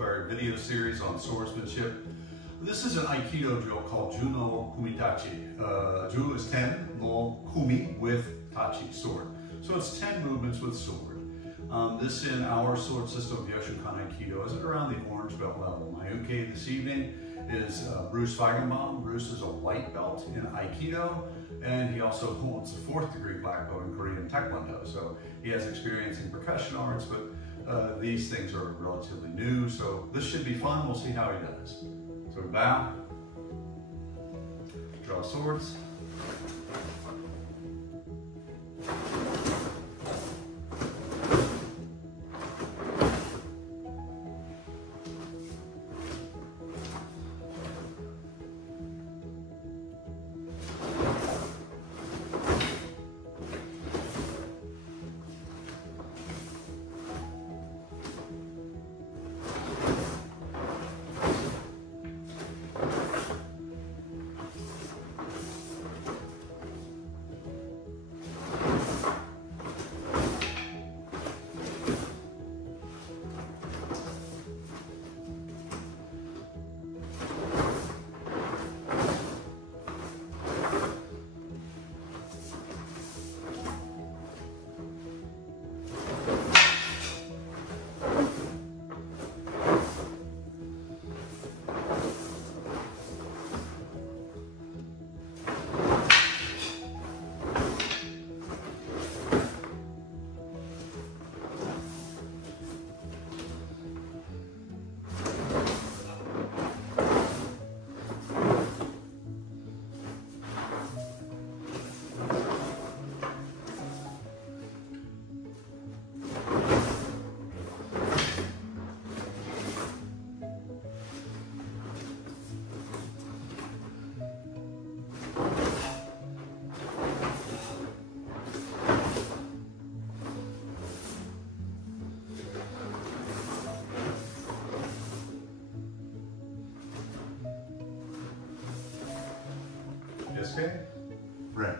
of our video series on swordsmanship. This is an Aikido drill called Ju-No-Kumi-Tachi. Ju is 10, no Kumi with Tachi, sword. So it's 10 movements with sword. This in our sword system of Yoshinkan Aikido is at around the orange belt level. My uke this evening is Bruce Feigenbaum. Bruce is a white belt in Aikido, and he also holds a 4th degree black belt in Korean Taekwondo. So he has experience in percussion arts, but these things are relatively new. So this should be fun. We'll see how he does. So bow, draw swords. Okay, right.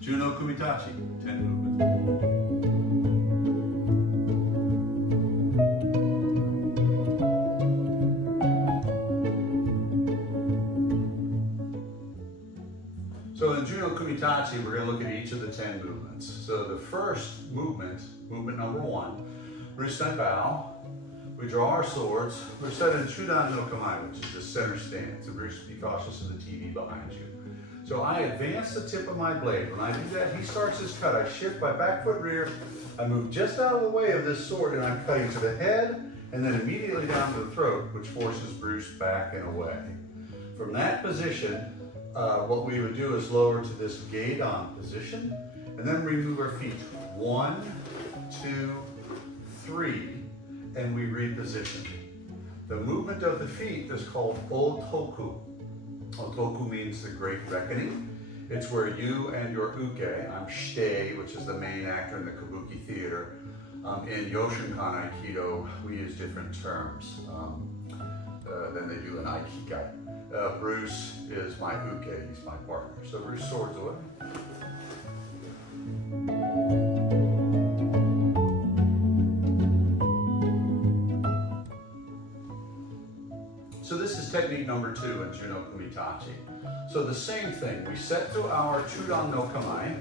Ju-No-Kumi-Tachi, 10 movements. So in Ju-No-Kumi-Tachi, we're going to look at each of the 10 movements. So the first movement, movement number 1, wrist-side bow. We draw our swords. We're set in Shihan Dana Abbott, which is the center stance. So Bruce, be cautious of the TV behind you. So I advance the tip of my blade. When I do that, he starts his cut. I shift my back foot rear. I move just out of the way of this sword, and I'm cutting to the head, and then immediately down to the throat, which forces Bruce back and away. From that position, what we would do is lower to this gedan position, and then we move our feet. 1, 2, 3. And we reposition. The movement of the feet is called Otoku. Otoku means the great reckoning. It's where you and your uke, I'm Shitei, which is the main actor in the Kabuki theater. In Yoshinkan Aikido, we use different terms than they do in Aikigai. Bruce is my uke, he's my partner. So Bruce, swords away. So this is technique number 2 in Ju-No-Kumi-Tachi. So the same thing, we set to our Chudan no Kamae,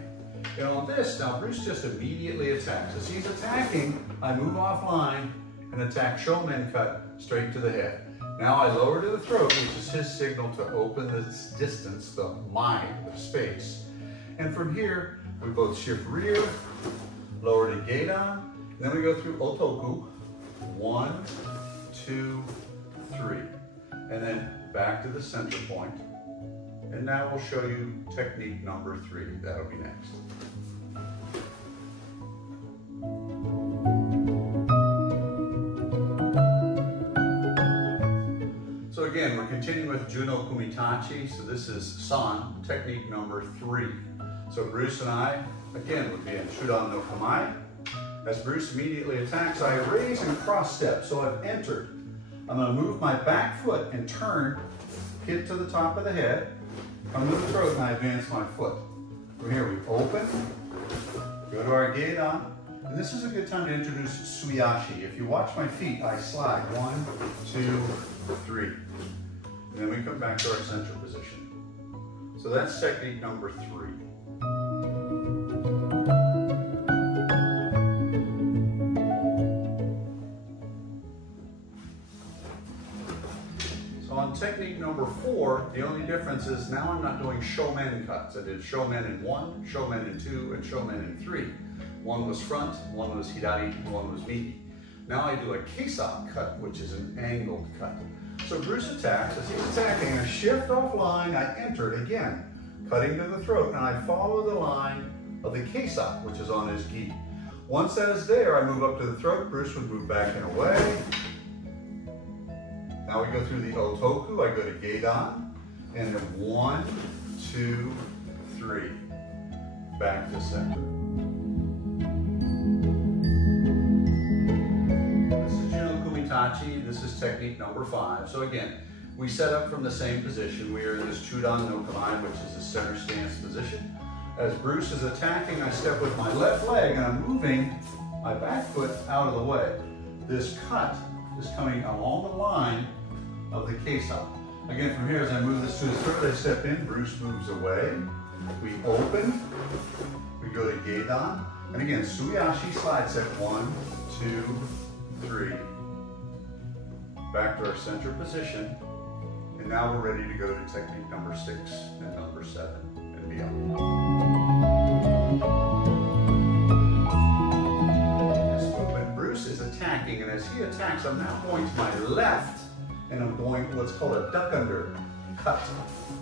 and on this, now Bruce just immediately attacks. As he's attacking, I move offline and attack Shomen cut straight to the head. Now I lower to the throat, which is his signal to open this distance, the mind, the space. And from here, we both shift rear, lower to gedan, and then we go through Otoku, 1, 2, 3. And then back to the center point. And now we'll show you technique number 3. That'll be next. So again, we're continuing with Ju-No-Kumi-Tachi. So this is San, technique number 3. So Bruce and I, again, would be in Shihan no Kamae. As Bruce immediately attacks, I raise and cross step. So I've entered. I'm going to move my back foot and turn, hit to the top of the head, come to the throat, and I advance my foot. From here we open, go to our gedan, And this is a good time to introduce Suiashi. If you watch my feet, I slide 1, 2, 3. And then we come back to our center position. So that's technique number 3. On technique number 4, the only difference is now I'm not doing shomen cuts. I did shomen in 1, shomen in 2, and shomen in 3. One was front, one was hidari, one was migi. Now I do a keisa cut, which is an angled cut. So Bruce attacks. As he's attacking, I shift off line, I enter it again, cutting to the throat, and I follow the line of the keisa, which is on his gi. Once that is there, I move up to the throat. Bruce would move back and away. Now we go through the otoku, I go to geidan, and then 1, 2, 3, back to center. This is Ju-No-Kumi-Tachi, this is technique number 5. So again, we set up from the same position. We are in this Chudan-no-Kami, which is the center stance position. As Bruce is attacking, I step with my left leg and I'm moving my back foot out of the way. This cut is coming along the line of the keisa. Again, from here, as I move this to his throat, I step in, Bruce moves away. We open, we go to geidan, and again, Suiashi slide set 1, 2, 3. Back to our center position, and now we're ready to go to technique number 6 and number 7 and beyond. This movement, Bruce is attacking, and as he attacks, I'm now going to my left, and I'm going what's called a duck under cut.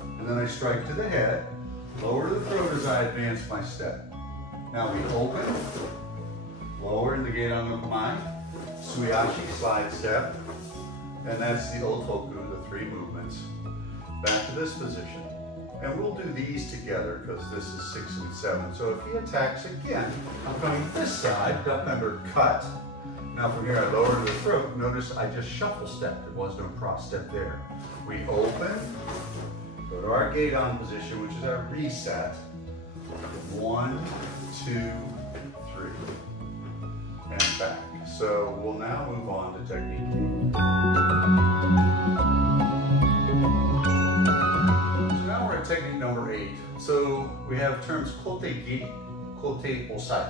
And then I strike to the head, lower to the throat as I advance my step. Now we open, lower in the Geidan-no-Kami, Suiashi slide step, and that's the otoku, the 3 movements. Back to this position. And we'll do these together because this is 6 and 7. So if he attacks again, I'm coming this side, duck under cut. Now from here I lower to the throat. Notice I just shuffle step. There was no cross step there. We open, go to our geidan position, which is our reset. 1, 2, 3, and back. So we'll now move on to technique. So now we're at technique number 8. So we have terms kote giri, kote osai.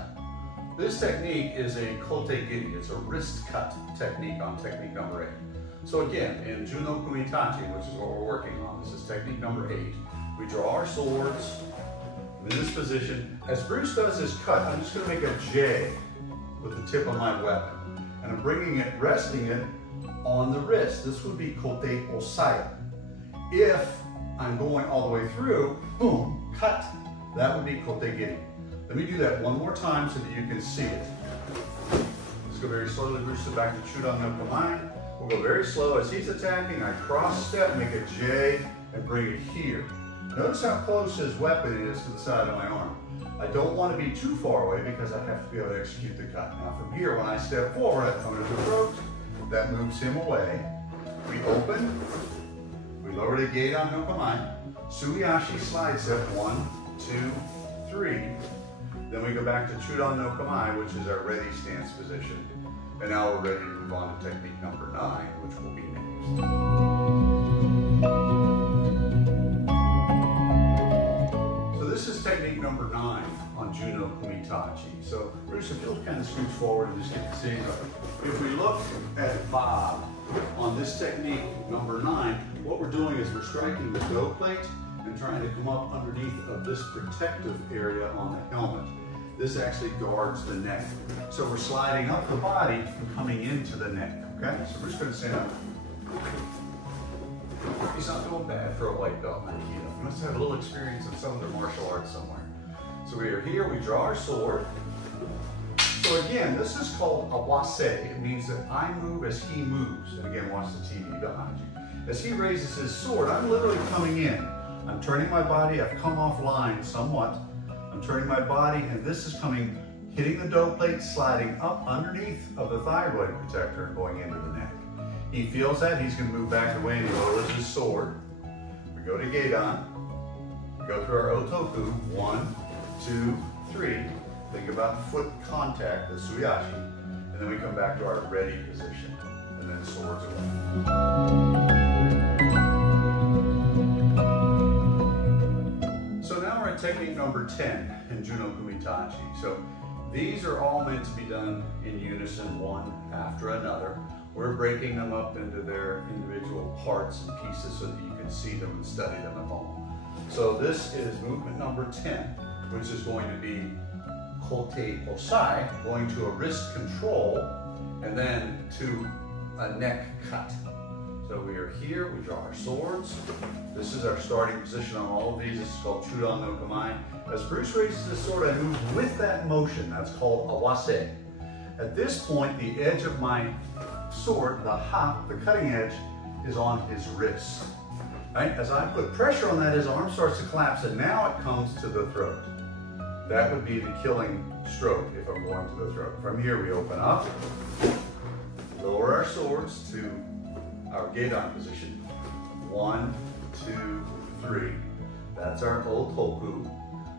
This technique is a kote giri, it's a wrist cut technique on technique number 8. So again, in Ju-No-Kumi-Tachi, which is what we're working on, this is technique number 8. We draw our swords in this position. As Bruce does his cut, I'm just going to make a J with the tip of my weapon. And I'm bringing it, resting it on the wrist. This would be kote osai. If I'm going all the way through, boom, cut, that would be kote giri. Let me do that one more time so that you can see it. Let's go very slowly, Bruce, back to Chudan-no-Kami. We'll go very slow. As he's attacking, I cross step, make a J, and bring it here. Notice how close his weapon is to the side of my arm. I don't want to be too far away because I have to be able to execute the cut. Now from here, when I step forward, I come into the throat. That moves him away. We open. We lower to Geidan-no-Kami. Suiashi slide step 1, 2, 3. Then we go back to Chudan-no-Kami, which is our ready stance position. And now we're ready to move on to technique number 9, which will be next. So this is technique number 9 on Ju-No-Kumi-Tachi. So Bruce, if you'll kind of scooch forward and just get to see. If we look at Bob on this technique number 9, what we're doing is we're striking the dough plate and trying to come up underneath of this protective area on the helmet. This actually guards the neck. So we're sliding up the body and coming into the neck, okay? So we're just gonna stand up. He's not doing bad for a white belt in Aikido. He must have a little experience in some other martial arts somewhere. So we are here, we draw our sword. So again, this is called a wase. It means that I move as he moves. And again, watch the TV behind you. As he raises his sword, I'm literally coming in. I'm turning my body, I've come offline somewhat. I'm turning my body, and this is coming, hitting the dough plate, sliding up underneath of the thyroid protector and going into the neck. He feels that, he's gonna move back away and he lowers his sword. We go to Geidan, we go through our otoku, 1, 2, 3, Think about foot contact, the suyashi, and then we come back to our ready position, and then swords away. So now we're at technique number 10 in Ju-No-Kumi-Tachi. So these are all meant to be done in unison, one after another. We're breaking them up into their individual parts and pieces so that you can see them and study them at home. So this is movement number 10, which is going to be kote osai, going to a wrist control, and then to a neck cut. So we are here, we draw our swords. This is our starting position on all of these. This is called Chudan-no-Kamae. As Bruce raises his sword, I move with that motion. That's called awase. At this point, the edge of my sword, the cutting edge, is on his wrist. Right? As I put pressure on that, his arm starts to collapse, and now it comes to the throat. That would be the killing stroke if I'm going to the throat. From here, we open up, lower our swords to our gedan position. 1, 2, 3. That's our otoku.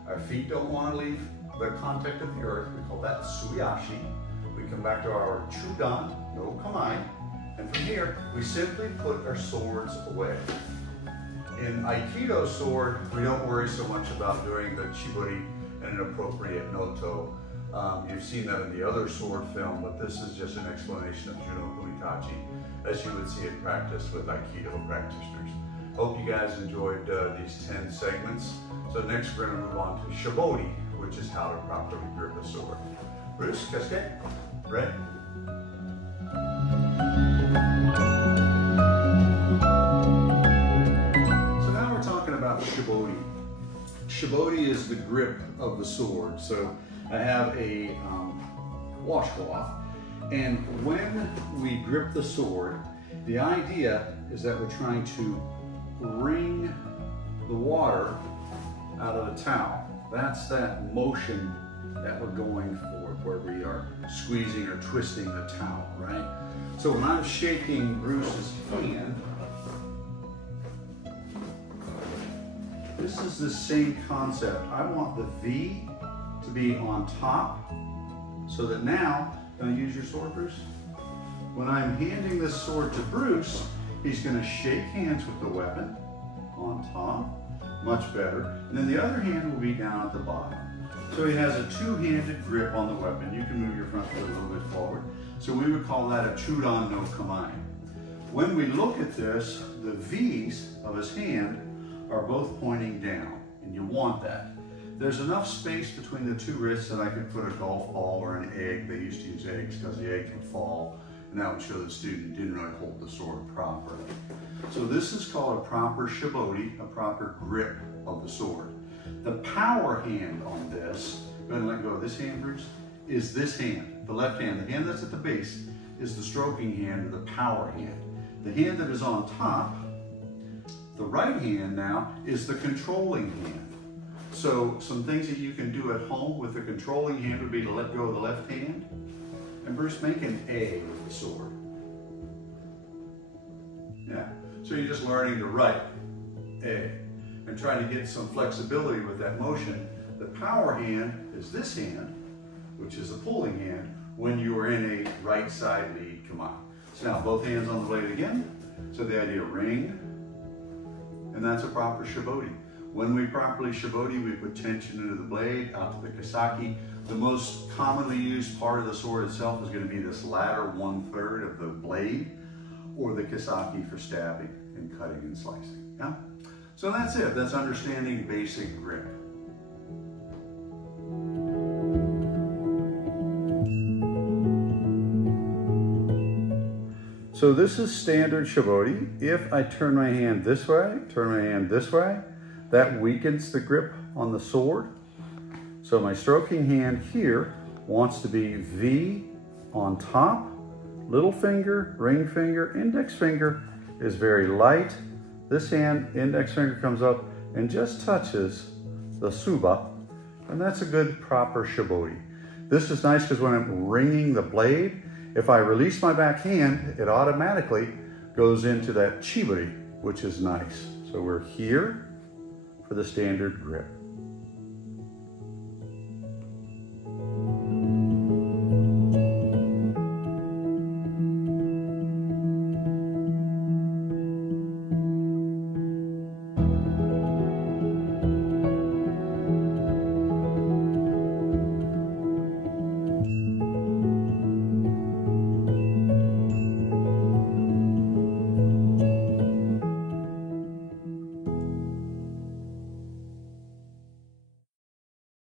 Our feet don't want to leave the contact of the earth. We call that suyashi. We come back to our Chudan-no-Kamae. And from here, we simply put our swords away. In Aikido sword, we don't worry so much about doing the Chaboti and an appropriate noto. You've seen that in the other sword film, but this is just an explanation of Ju-No-Kumi-Tachi as you would see it practiced with Aikido practitioners. Hope you guys enjoyed these 10 segments. So next we're going to move on to Chaboti, which is how to properly grip a sword. Bruce, casquette, ready? So now we're talking about Chaboti. Chaboti is the grip of the sword. So I have a washcloth, and when we grip the sword, the idea is that we're trying to wring the water out of the towel. That's that motion that we're going for, where we are squeezing or twisting the towel, right? So when I'm shaking Bruce's hand, this is the same concept. I want the V to be on top, so that now, can I use your sword, Bruce? When I'm handing this sword to Bruce, he's going to shake hands with the weapon on top, much better, and then the other hand will be down at the bottom. So he has a two-handed grip on the weapon. You can move your front foot a little bit forward. So we would call that a Chudan-no-Kamae. When we look at this, the V's of his hand are both pointing down, and you want that. There's enough space between the two wrists that I could put a golf ball or an egg. They used to use eggs because the eggs would fall, and that would show the student didn't really hold the sword properly. So this is called a proper Chaboti, a proper grip of the sword. The power hand on this, go ahead and let go of this hand, Bruce, is this hand, the left hand. The hand that's at the base is the stroking hand, or the power hand. The hand that is on top, the right hand now, is the controlling hand. So some things that you can do at home with the controlling hand would be to let go of the left hand, and Bruce, make an A with the sword. Yeah, so you're just learning to write A and trying to get some flexibility with that motion. The power hand is this hand, which is the pulling hand, when you are in a right side lead. Come on. So now both hands on the blade again. So the idea, ring, and that's a proper Chaboti. When we properly Chaboti, we put tension into the blade, out to the kisaki. The most commonly used part of the sword itself is going to be this latter 1/3 of the blade, or the kisaki for stabbing and cutting and slicing. Yeah? So that's it. That's understanding basic grip. So this is standard Chaboti. If I turn my hand this way, turn my hand this way, that weakens the grip on the sword. So my stroking hand here wants to be V on top, little finger, ring finger, index finger is very light. This hand, index finger comes up and just touches the suba, and that's a good proper Chaboti. This is nice because when I'm ringing the blade, if I release my back hand, it automatically goes into that Chaboti, which is nice. So we're here for the standard grip.